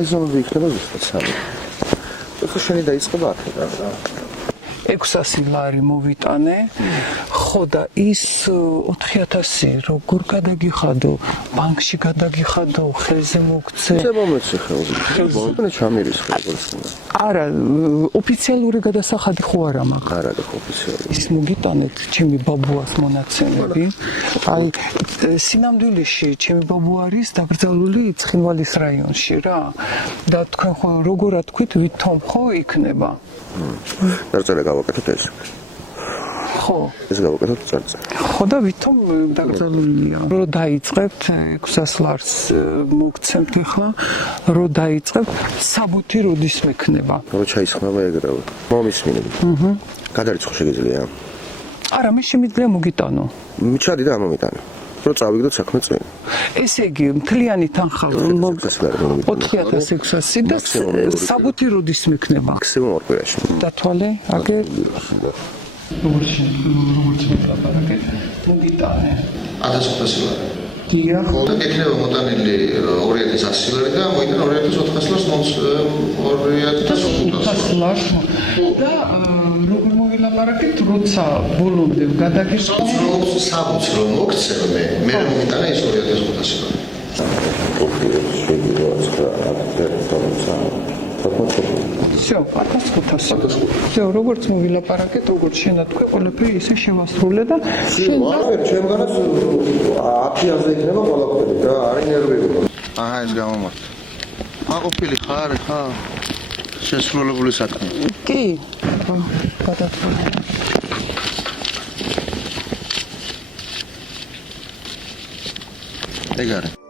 ეს ზონები იქნება ზუსტად 3. ეს შენი დაიწყება აქედან რა. 600 ლარი მოვიტანე, ხო და ის 4000 როგორ გადაგიხადო, ბანკში გადაგიხადო, ხელზე მოგცე. ზე მომეცი ხელზე. ბოლოს ჩამირის ხელს. არა, ოფიციალური გადასახადი ხო არა მაქვს. არა, ოფიციალური. ის მოგიტანეთ ჩემი ბაბუას მონაცემები. აი, სინამდვილეში ჩემი ბაბუ არის დაკრძალული ცხინვალის რაიონში რა. და თქვენ ხო როგორ თქვით, ვითომ ხო იქნება? წარწერა გავაკეთოთ ეს. ხო. ეს გავაკეთოთ წარწერა. ხო და ვითომ დაკრძალულია. რო დაიწყებთ 600 ლარს მოგცემთ ახლა, რო დაიწყებთ საბუთი როდის მექნება? რო ჩაისხმება ეგრევე. მომისმინები. გადარიცხო შეგიძლია? არა, მე შემიძლია მოგიტანო. მიჩადი და ამომიტანე. რო წავიგდოთ საქმე წინ. ესე იგი, მთლიანი თანხა 4600 და საბუთი როდის მექნება? მაქსიმუმ 2 კვირაში. დათვალე, აგერ როგორც მოგიტანე. მოგიტანე. 1500 ლარი. დიახ. ხოდა ექნება მოტანილი 2100 ლარი და მოიტანა 2400 ლარს 2500 ლარს. და როგორ მოვილაპარაკეთ, როცა ბოლომდე გადაგიხადე? საბუთს რომ მოგცემ მე მომიტანა ის 2500 ლარი. всё, 1500. всё, როგორც მოვილაპარაკეთ, როგორც შენათქვი, ყველაფერი ისე შევასრულე და შენ ჩემგანაც 1000-ზე იქნება ყველაფერი და არის ნერვები. აჰა, ეს გამომართ. აყოფილი ხარ, ხა? შესრულებული საქმე. კი. გადათვალე. ეგ არის.